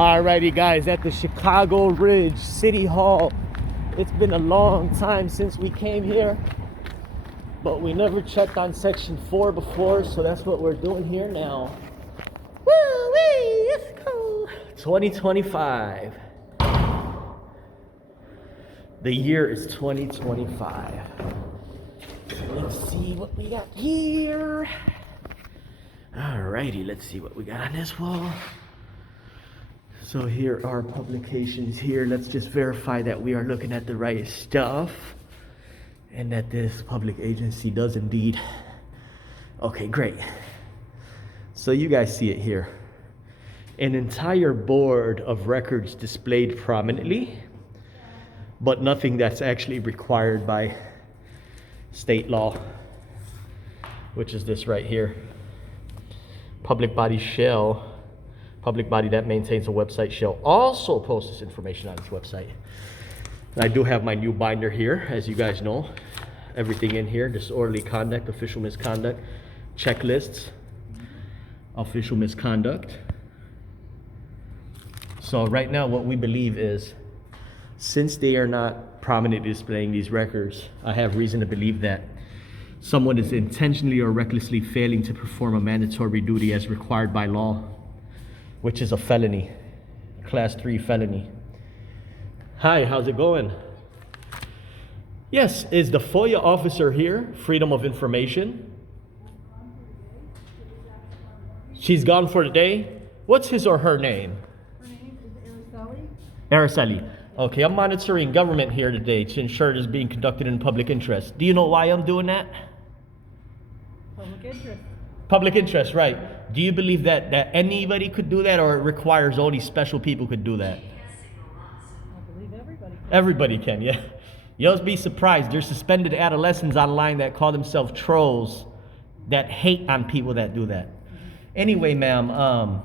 Alrighty guys, at the Chicago Ridge City Hall. It's been a long time since we came here, but we never checked on section 4 before, so that's what we're doing here now. Woo-wee, let's go. 2025. The year is 2025. Let's see what we got here. Alrighty, let's see what we got on this wall. So here are publications here. Let's just verify that we are looking at the right stuff and that this public agency does indeed. Okay, great. So you guys see it here. An entire board of records displayed prominently, but nothing that's actually required by state law, which is this right here. Public body that maintains a website shall also post this information on its website. And I do have my new binder here, as you guys know. Everything in here: disorderly conduct, official misconduct, checklists, official misconduct. So right now what we believe is, since they are not prominently displaying these records, I have reason to believe that someone is intentionally or recklessly failing to perform a mandatory duty as required by law, which is a felony, class 3 felony. Hi, how's it going? Yes, is the FOIA officer here? Freedom of information? She's gone for the day? What's his or her name? Her name is Araceli. Araceli. Okay, I'm monitoring government here today to ensure it is being conducted in public interest. Do you know why I'm doing that? Public interest. Public interest, right. Do you believe that anybody could do that, or it requires only special people could do that? I believe everybody can. Everybody can, yeah. You'll be surprised. There's suspended adolescents online that call themselves trolls that hate on people that do that. Anyway, ma'am,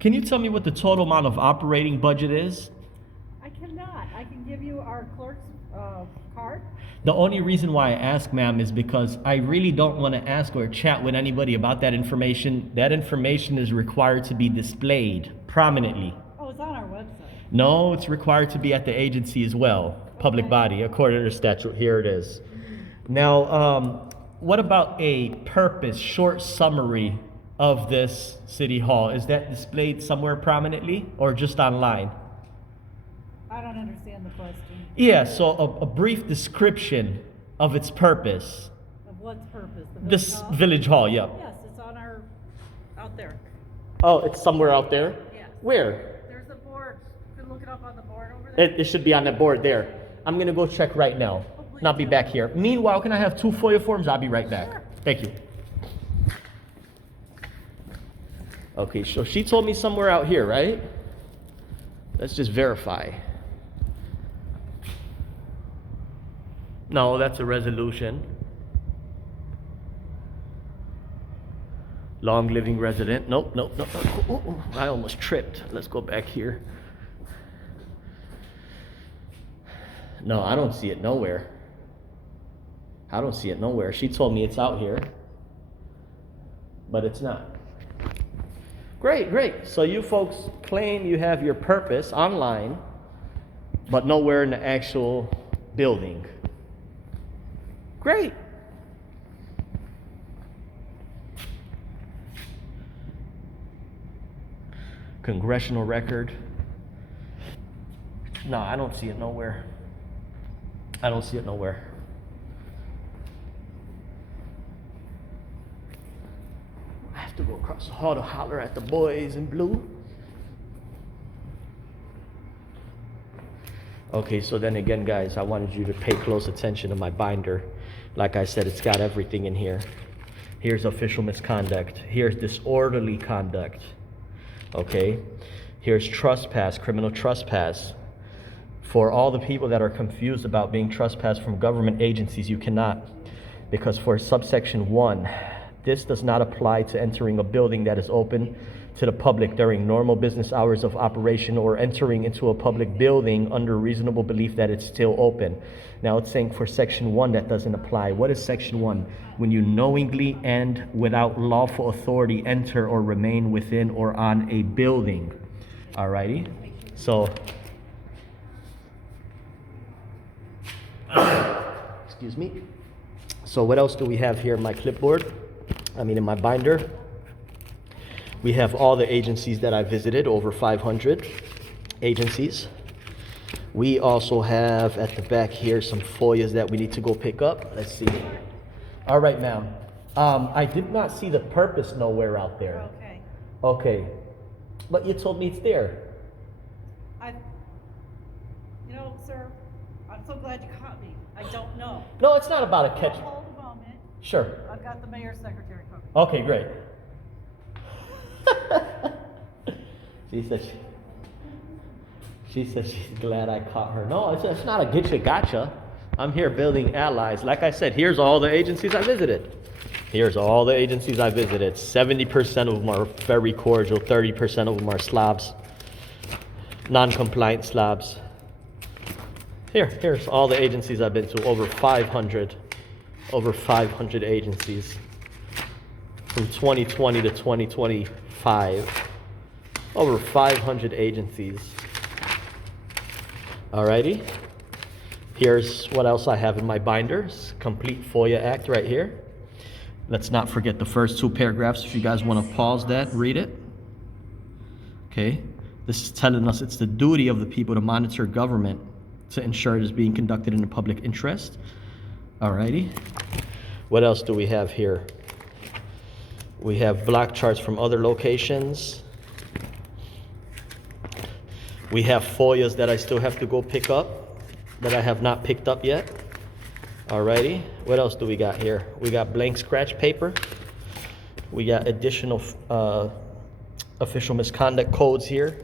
can you tell me what the total amount of operating budget is? I cannot. I can give you our clerk's card. The only reason why I ask, ma'am, is because I really don't want to ask or chat with anybody about that information. That information is required to be displayed prominently. Oh, it's on our website. No, it's required to be at the agency as well, public body, according to the statute. Here it is. Now, what about a purpose, short summary of this city hall? Is that displayed somewhere prominently or just online? I don't understand the question. Yeah, so a brief description of its purpose. Of what purpose? The village This hall? village hall, yeah. Yes, it's on our, out there. Oh, it's somewhere out there? Yes. Where? There's a board. You can look it up on the board over there. It should be on the board there. I'm going to go check right now. And I'll be back here. Meanwhile, can I have 2 FOIA forms? I'll be right back. Sure. Thank you. Okay, so she told me somewhere out here, right? Let's just verify. No, that's a resolution. Long living resident. Nope. Ooh, I almost tripped. Let's go back here. No, I don't see it nowhere. She told me it's out here, but it's not. Great. So you folks claim you have your purpose online, but nowhere in the actual building. Great. Congressional record. No, I don't see it nowhere. I have to go across the hall to holler at the boys in blue. Okay, so then again, guys, I wanted you to pay close attention to my binder. Like I said, it's got everything in here. Here's official misconduct. Here's disorderly conduct. Okay? Here's trespass, criminal trespass. For all the people that are confused about being trespassed from government agencies, you cannot. Because for subsection 1, this does not apply to entering a building that is open to the public during normal business hours of operation, or entering into a public building under reasonable belief that it's still open. Now it's saying for section 1 that doesn't apply. What is section 1? When you knowingly and without lawful authority enter or remain within or on a building. Alrighty, so, excuse me. So what else do we have here in my clipboard? In my binder. We have all the agencies that I visited, over 500 agencies. We also have at the back here some FOIAs that we need to go pick up. Let's see. All right, ma'am. I did not see the purpose nowhere out there. Okay. Okay. But you told me it's there. Sir, I'm so glad you caught me. I don't know. No, it's not about a catch. Hold a moment. Sure. I've got the mayor's secretary coming. Okay, great. She said she's glad I caught her. No, it's not a get you gotcha. I'm here building allies. Like I said, here's all the agencies I visited. 70% of them are very cordial. 30% of them are slobs. Non-compliant slobs. Here's all the agencies I've been to. Over 500 agencies. From 2020 to 2025. Over 500 agencies. Alrighty. Here's what else I have in my binders. Complete FOIA Act right here. Let's not forget the first 2 paragraphs. If you guys want to pause that, read it. Okay. This is telling us it's the duty of the people to monitor government to ensure it is being conducted in the public interest. Alrighty. What else do we have here? We have block charts from other locations. We have FOIAs that I still have to go pick up, that I have not picked up yet. Alrighty, what else do we got here? We got blank scratch paper. We got additional official misconduct codes here.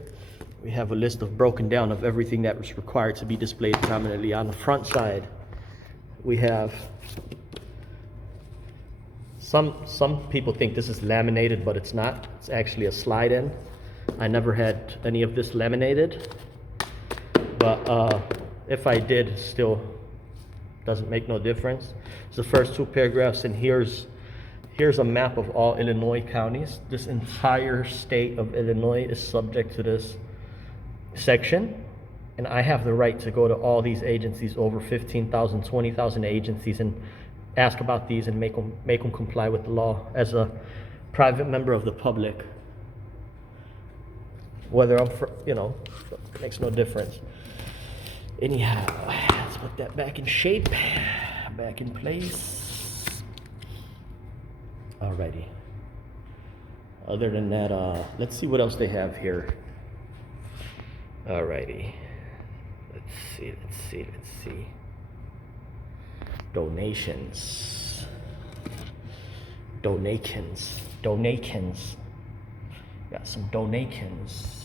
We have a list of broken down of everything that was required to be displayed prominently on the front side. We have some people think this is laminated, but it's not. It's actually a slide in. I never had any of this laminated, but if I did, it still doesn't make no difference. It's the first 2 paragraphs, and here's a map of all Illinois counties. This entire state of Illinois is subject to this section, and I have the right to go to all these agencies, over 15,000, 20,000 agencies, and ask about these and make them comply with the law as a private member of the public. Whether I'm, it makes no difference. Anyhow, let's put that back in shape, back in place. Alrighty. Other than that, let's see what else they have here. Alrighty. Let's see. Donations. Got some donations.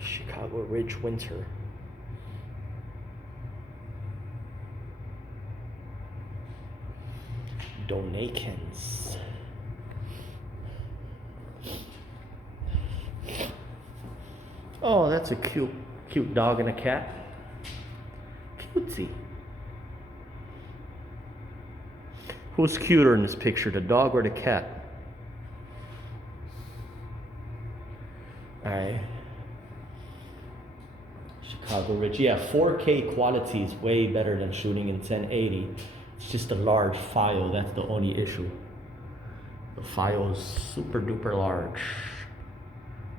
Chicago Ridge Winter. Donations. Oh, that's a cute dog and a cat. Cutesy. Who's cuter in this picture, the dog or the cat? Alright. Chicago Ridge. Yeah, 4K quality is way better than shooting in 1080. It's just a large file, that's the only issue. The file is super duper large.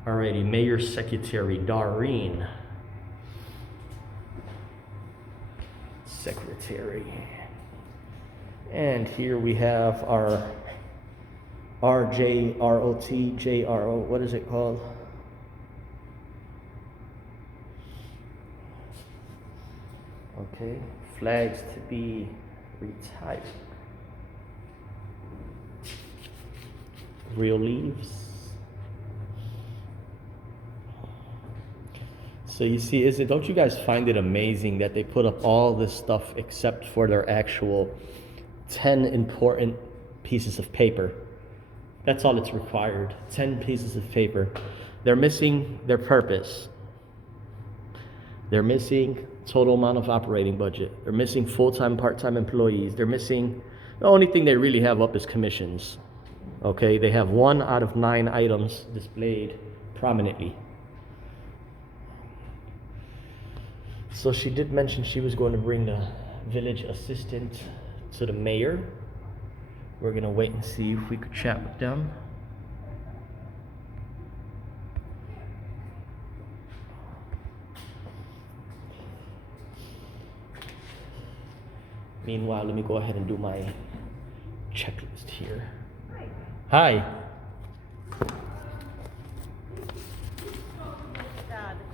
Alrighty, Mayor Secretary Doreen. Secretary. And here we have our RJROT, what is it called? Okay, flags to be retired. Real leaves. So you see, don't you guys find it amazing that they put up all this stuff except for their actual 10 important pieces of paper? That's all it's required, 10 pieces of paper. They're missing their purpose. They're missing total amount of operating budget. They're missing full-time, part-time employees. They're missing The only thing they really have up is commissions. Okay, they have 1 out of 9 items displayed prominently. So she did mention she was going to bring the village assistant to the mayor. We're gonna wait and see if we could chat with them. Meanwhile, let me go ahead and do my checklist here. Hi. The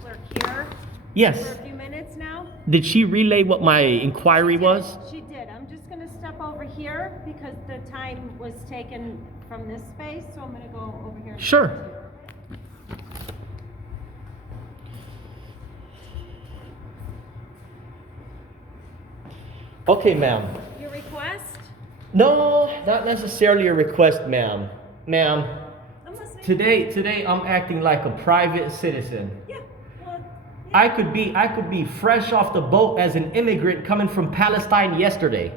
clerk here Yes. for a few minutes now. Did she relay what my inquiry was? She did. I'm just gonna step over here because the time was taken from this space, so I'm gonna go over here. Sure. Okay, ma'am. Your request? No, not necessarily a request, ma'am. Ma'am, I'm listening. today I'm acting like a private citizen. Yeah. Well, yeah. I could be fresh off the boat as an immigrant coming from Palestine yesterday.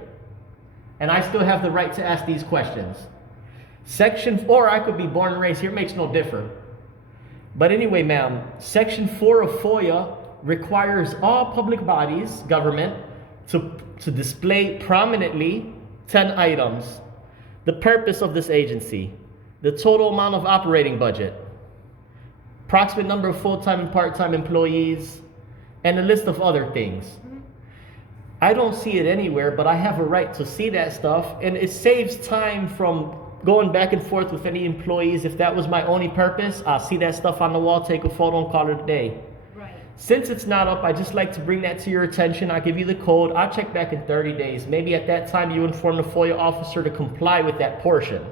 And I still have the right to ask these questions. Or I could be born and raised here, it makes no difference. But anyway, ma'am, Section 4 of FOIA requires all public bodies, government, to display prominently 10 items. The purpose of this agency, the total amount of operating budget, approximate number of full-time and part-time employees, and a list of other things. I don't see it anywhere, but I have a right to see that stuff, and it saves time from going back and forth with any employees. If that was my only purpose, I'll see that stuff on the wall, take a photo, and call it a day. Right. Since it's not up, I just like to bring that to your attention. I'll give you the code. I'll check back in 30 days. Maybe at that time you inform the FOIA officer to comply with that portion.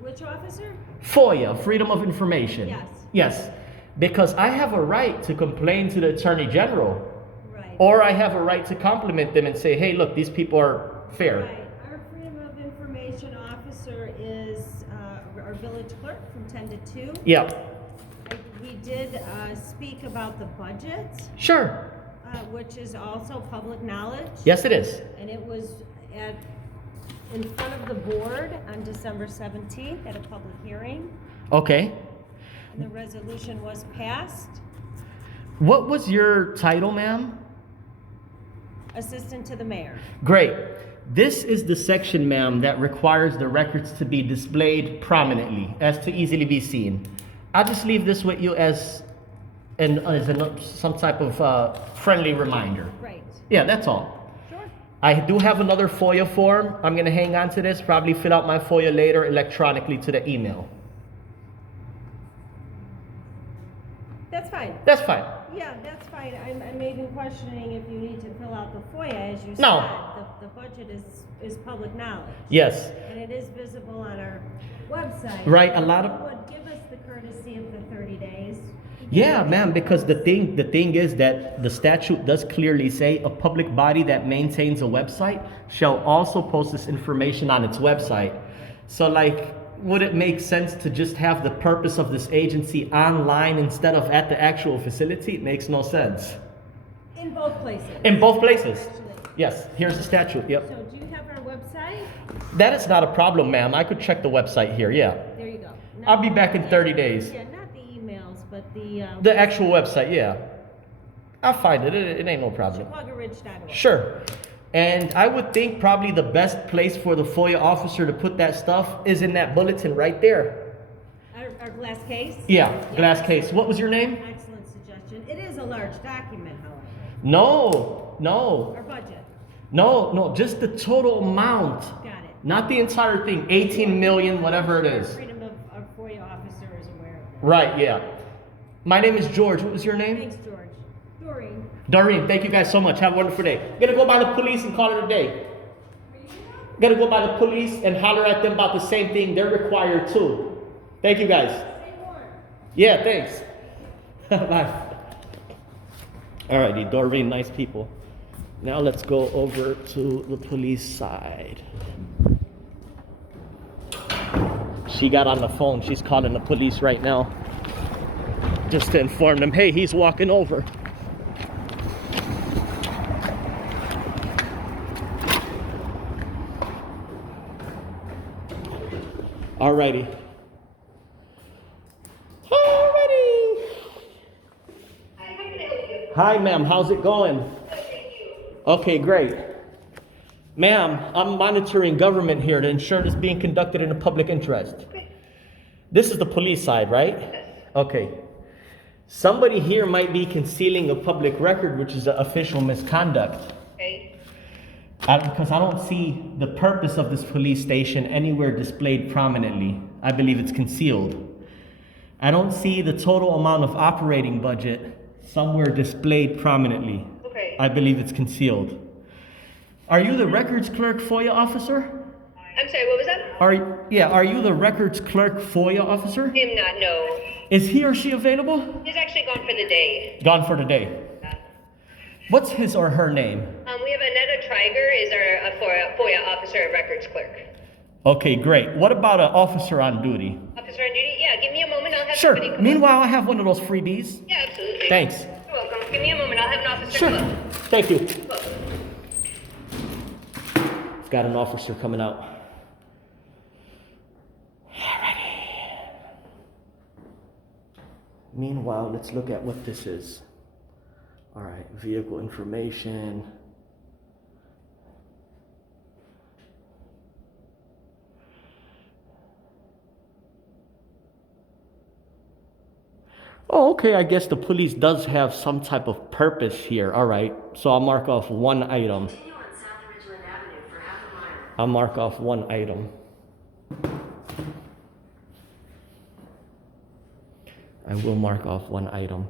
Which officer? FOIA, Freedom of Information. Yes. Yes, because I have a right to complain to the Attorney General, Right. or I have a right to compliment them and say, hey, look, these people are fair. Right. Our Freedom of Information officer is our village clerk from 10 to 2. Yeah, We did speak about the budget, sure. which is also public knowledge. Yes, it is. And it was in front of the board on December 17th at a public hearing, Okay. and the resolution was passed. What was your title, ma'am? Assistant to the mayor. Great. This is the section, ma'am, that requires the records to be displayed prominently, as to easily be seen. I'll just leave this with you as some type of friendly reminder. Right. Yeah, that's all. Sure. I do have another FOIA form. I'm going to hang on to this, probably fill out my FOIA later electronically to the email. That's fine. That's fine. Yeah, that's fine. I'm even questioning if you need to fill out the FOIA, as you No. said. The budget is public knowledge. Yes. And it is visible on our website. Right, a lot of- If you would give us the courtesy of the 30 days. Yeah, ma'am, because the thing is that the statute does clearly say a public body that maintains a website shall also post this information on its website. So like, would it make sense to just have the purpose of this agency online instead of at the actual facility? It makes no sense. In both places. In both places. Actually. Yes, here's the statute, yep. So do you have our website? That is not a problem, ma'am. I could check the website here, yeah. There you go. I'll be back in 30 days. Yeah, not the emails, but the The actual website, yeah. I'll find it. It ain't no problem. ChicagoRidge.org. Sure. And I would think probably the best place for the FOIA officer to put that stuff is in that bulletin right there. Our glass case? Yeah, glass case. What was your name? Excellent suggestion. It is a large document, however. No, Our budget. no, just the total amount. Got it. Not the entire thing, 18 million, whatever it is. Freedom of our FOIA officer is aware of that. Right, yeah. My name is George. What was your name? Thanks, George. Doreen. Doreen, thank you guys so much. Have a wonderful day. Gonna go by the police and call it a day. Gonna go by the police and holler at them about the same thing. They're required too. Thank you guys. Yeah, thanks. Bye. Alrighty, Doreen, nice people. Now let's go over to the police side. She got on the phone. She's calling the police right now, just to inform them, hey, he's walking over. Alrighty. Alrighty. Hi, how can I help you? Hi, ma'am. How's it going? Good, thank you. Okay, great. Ma'am, I'm monitoring government here to ensure it's being conducted in the public interest. Okay. This is the police side, right? Yes. Okay. Somebody here might be concealing a public record, which is an official misconduct. Okay. Because I don't see the purpose of this police station anywhere displayed prominently. I believe it's concealed. I don't see the total amount of operating budget somewhere displayed prominently. Okay. I believe it's concealed. Are you the records clerk FOIA officer? I'm sorry, what was that? Are you the records clerk FOIA officer? I am not, no. Is he or she available? He's actually gone for the day. Gone for the day. What's his or her name? We have Annetta Triger is our FOIA officer and records clerk. Okay, great. What about an officer on duty? Officer on duty? Yeah, give me a moment, I'll have Sure. somebody come Meanwhile, I have one of those freebies. up. Yeah, absolutely. Thanks. You're welcome. Give me a moment, I'll have an officer Sure. come up. Thank you. You're welcome. Got an officer coming out. Alrighty. Meanwhile, let's look at what this is. All right, vehicle information. Oh, okay, I guess the police does have some type of purpose here. All right, so I'll mark off one item. Continue on South Ridgeland Avenue for half a mile. I'll mark off one item. I will mark off one item.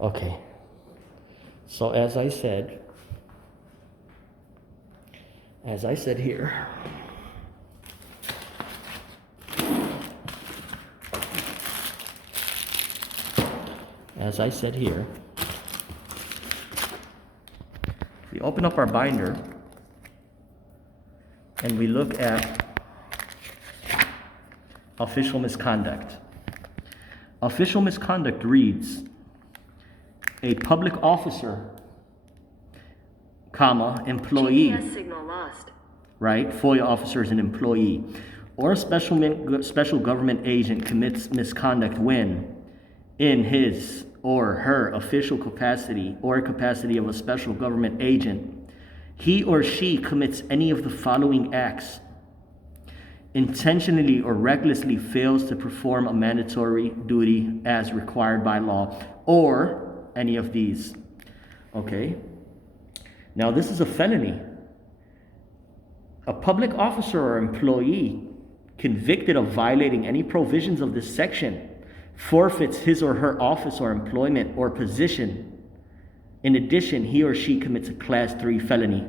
Okay. So as I said here, we open up our binder and we look at official misconduct. Official misconduct reads, a public officer, comma, employee, GPS signal lost. right? FOIA officer is an employee, or a special government agent commits misconduct when, in his or her official capacity or capacity of a special government agent, he or she commits any of the following acts: intentionally or recklessly fails to perform a mandatory duty as required by law, or any of these. Okay. Now this is a felony. A public officer or employee convicted of violating any provisions of this section forfeits his or her office or employment or position. In addition, he or she commits a class 3 felony.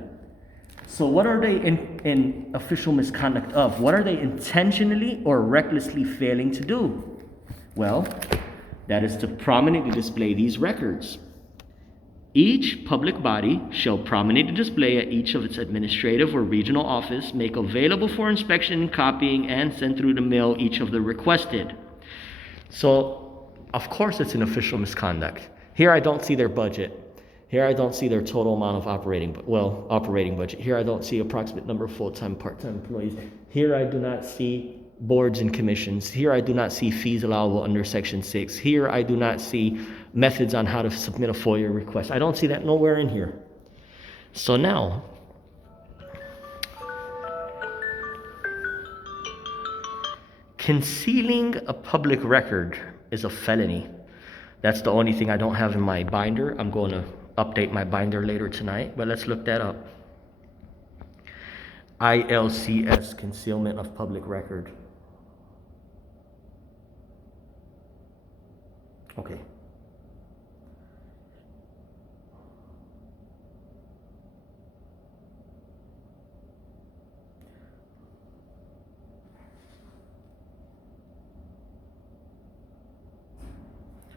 So what are they in official misconduct of? What are they intentionally or recklessly failing to do? Well, that is to prominently display these records. Each public body shall prominently display at each of its administrative or regional office, make available for inspection, copying, and send through the mail each of the requested. So, of course it's an official misconduct. Here I don't see their budget. Here I don't see their total amount of operating budget. Here I don't see approximate number of full-time, part-time employees. Here I do not see boards and commissions. Here I do not see fees allowable under Section 6. Here I do not see methods on how to submit a FOIA request. I don't see that nowhere in here. So now, concealing a public record is a felony. That's the only thing I don't have in my binder. I'm going to update my binder later tonight, but let's look that up. ILCS, concealment of public record. Okay.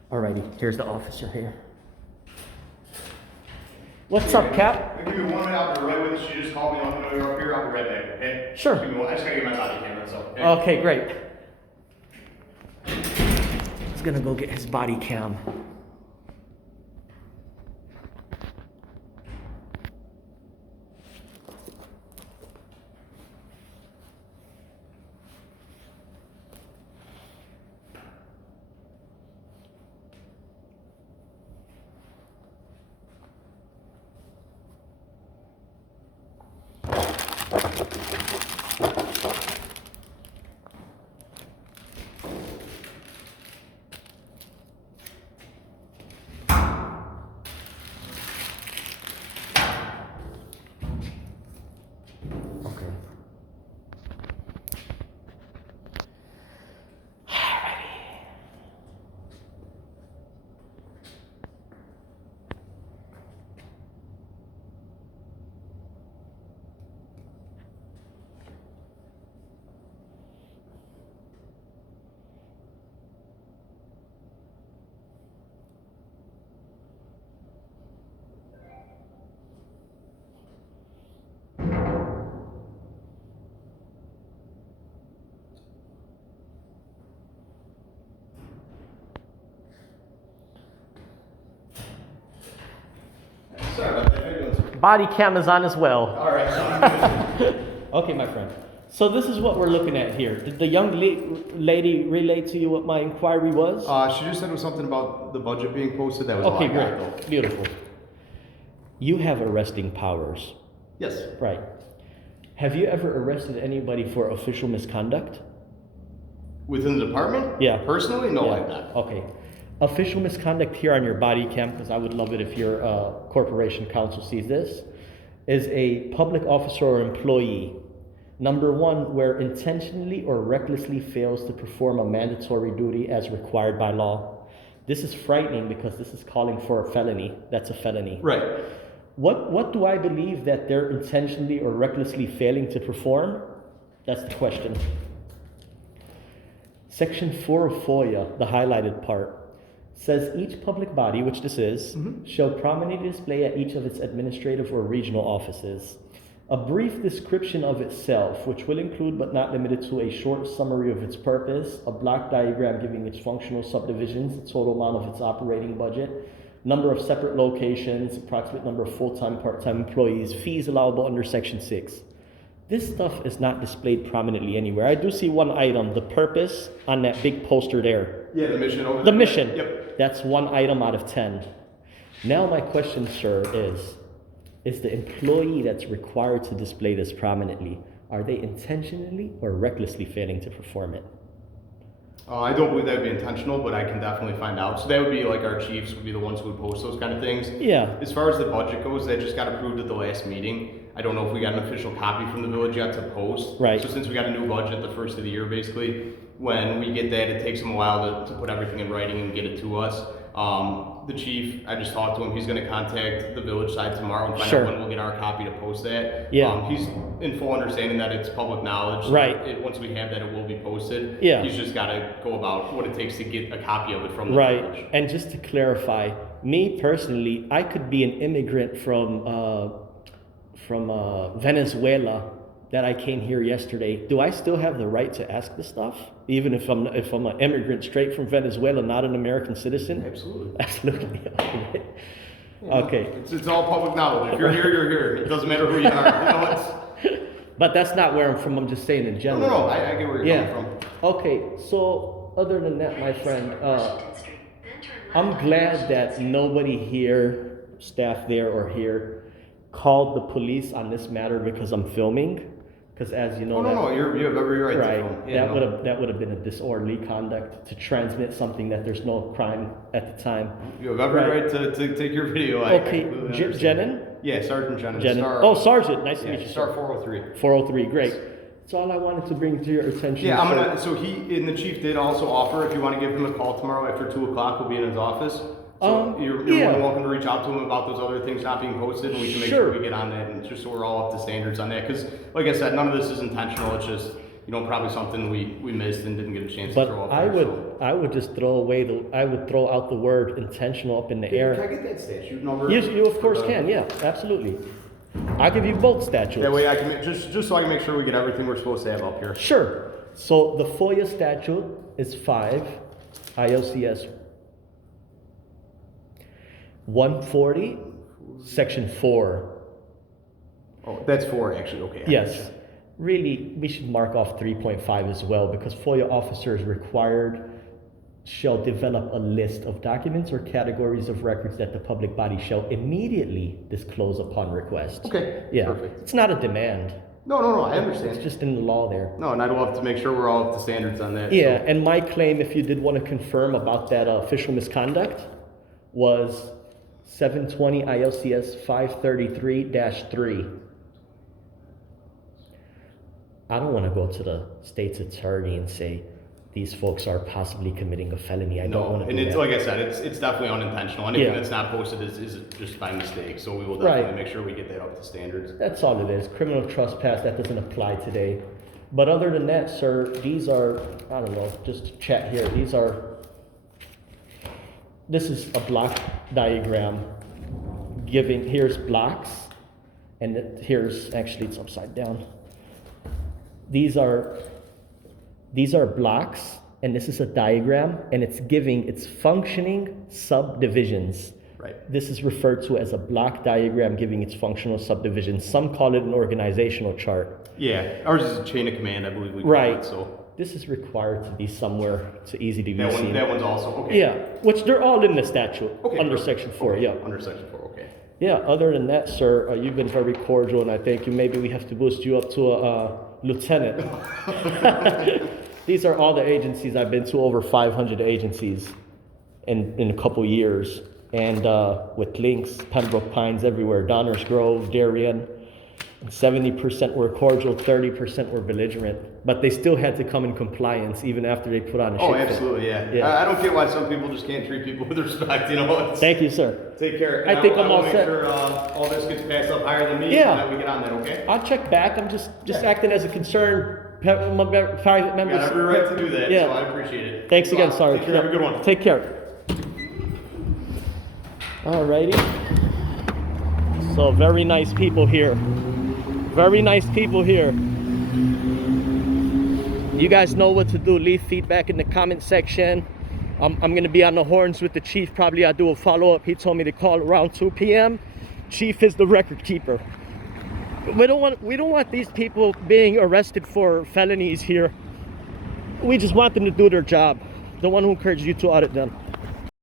Alrighty, here's the officer here. What's up, Cap? Give me 1 minute, I'll be right with you. She just called me on the way up here. I'll be right back, okay? Sure. Give me one. I just gotta get my body camera, so. Okay. Okay, great. He's gonna go get his body cam. body cam is on as well. All right, sounds good. Okay, my friend. So this is what we're looking at here. Did the young lady relay to you what my inquiry was? She just said it was something about the budget being posted. That was Okay, all I got, great. though. Beautiful. You have arresting powers. Yes. Right. Have you ever arrested anybody for official misconduct? Within the department? Yeah. Personally, no, Yeah. I've not. Okay. Official misconduct here on your body cam, because I would love it if your corporation counsel sees this, is a public officer or employee. Number one, where intentionally or recklessly fails to perform a mandatory duty as required by law. This is frightening because this is calling for a felony. That's a felony. Right. What do I believe that they're intentionally or recklessly failing to perform? That's the question. Section 4 of FOIA, the highlighted part, says each public body, which this is, shall prominently display at each of its administrative or regional offices a brief description of itself, which will include but not limited to a short summary of its purpose, a block diagram giving its functional subdivisions, the total amount of its operating budget, number of separate locations, approximate number of full-time, part-time employees, fees allowable under Section 6. This stuff is not displayed prominently anywhere. I do see one item, the purpose, on that big poster there. Yeah, the mission over The there. mission. Yep. That's one item out of 10. Now my question, sir, is the employee that's required to display this prominently, are they intentionally or recklessly failing to perform it? I don't believe that would be intentional, but I can definitely find out. So that would be like our chiefs would be the ones who would post those kind of things. Yeah. As far as the budget goes, that just got approved at the last meeting. I don't know if we got an official copy from the village yet to post. Right. So since we got a new budget the first of the year, basically, when we get that, it takes them a while to put everything in writing and get it to us. The chief, I just talked to him. He's going to contact the village side tomorrow and find Sure. out when we'll get our copy to post that. Yeah. He's in full understanding that it's public knowledge. Right. Once we have that, it will be posted. Yeah. He's just got to go about what it takes to get a copy of it from the Right. village. And just to clarify, me personally, I could be an immigrant from Venezuela that I came here yesterday. Do I still have the right to ask this stuff, even if I'm an immigrant straight from Venezuela, not an American citizen? Absolutely. Absolutely. Okay. It's all public knowledge. If you're here, you're here. It doesn't matter who you are. But that's not where I'm from. I'm just saying in No, general. I get where you're Yeah. coming from. Okay. So other than that, my friend, Washington Street, then turn left I'm on glad Washington that Street. nobody here, staff there or here, called the police on this matter because I'm filming. Because as you know, No, you have every right to right, film. Yeah, that would have been a disorderly conduct to transmit something that there's no crime at the time. You have every Right. right to take your video. Okay, I completely understand. Jenin? Yeah, Sergeant Jenin. Jenin. Star, Oh, Sergeant, nice to yeah, meet you. Star sir. 403. 403, great. That's all I wanted to bring to your attention. Yeah, I'm sir. gonna. So and the chief did also offer if you want to give him a call tomorrow after 2:00, we'll be in his office. So you're yeah. more than welcome to reach out to him about those other things not being posted, and we can make Sure. sure we get on that, and just so we're all up to standards on that. Because, like I said, none of this is intentional. It's just probably something we missed and didn't get a chance But to throw up I there. would just throw out the word intentional up in the Can I air. get that statute number? You of course For can, yeah, absolutely. I'll give you both statutes. That way I can just so I can make sure we get everything we're supposed to have up here. Sure. So the FOIA statute is 5 ILCS 140, section 4. Oh, that's 4 actually. Okay. I Yes. gotcha. Really, we should mark off 3.5 as well because FOIA officers required shall develop a list of documents or categories of records that the public body shall immediately disclose upon request. Okay. Yeah. Perfect. It's not a demand. No, I understand. It's just in the law there. No, and I'd love to make sure we're all up to standards on that. Yeah, so. and my claim, if you did want to confirm about that official misconduct, was 720 ILCS 533-3. I don't want to go to the state's attorney and say these folks are possibly committing a felony. I don't want No, to and do it's that. like I said, it's definitely unintentional. Anything Yeah. that's not posted is just by mistake. So we will Right. definitely make sure we get that up to standards. That's all it is. Criminal trespass, that doesn't apply today. But other than that, sir, these are, I don't know, just to chat here. This is a block diagram here's blocks, and here's, actually it's upside down. These are blocks, and this is a diagram, and it's giving its functioning subdivisions. Right. This is referred to as a block diagram giving its functional subdivision. Some call it an organizational chart. Yeah, ours is a chain of command, I believe we call Right. it, so. This is required to be somewhere to easy to be That seen. one's also, okay. Yeah, which they're all in the statute, Okay, under perfect. section 4, Okay, yeah. Under section 4, okay. Yeah, other than that, sir, you've been very cordial, and I thank you. Maybe we have to boost you up to a lieutenant. These are all the agencies. I've been to over 500 agencies in a couple years, and with links, Pembroke Pines everywhere, Downers Grove, Darien. 70% were cordial, 30% were belligerent, but they still had to come in compliance even after they put on a Oh, shit fit. absolutely, yeah. Yeah. I don't get why some people just can't treat people with respect, you know? It's- Thank you, sir. Take care. I think I'm all Make set. sure all this gets passed up higher than me, Yeah. and that we get on that, okay? I'll check back. I'm just acting as a concerned private member. You got every right to do that, Yeah. so I appreciate it. Thanks again, Well, sorry. Take care, have a good one. Take care. Alrighty. So very nice people here. Very nice people here. You guys know what to do. Leave feedback in the comment section. I'm gonna be on the horns with the chief. Probably I'll do a follow-up. He told me to call around 2 p.m. Chief is the record keeper. We don't want these people being arrested for felonies here. We just want them to do their job. The one who encouraged you to audit them.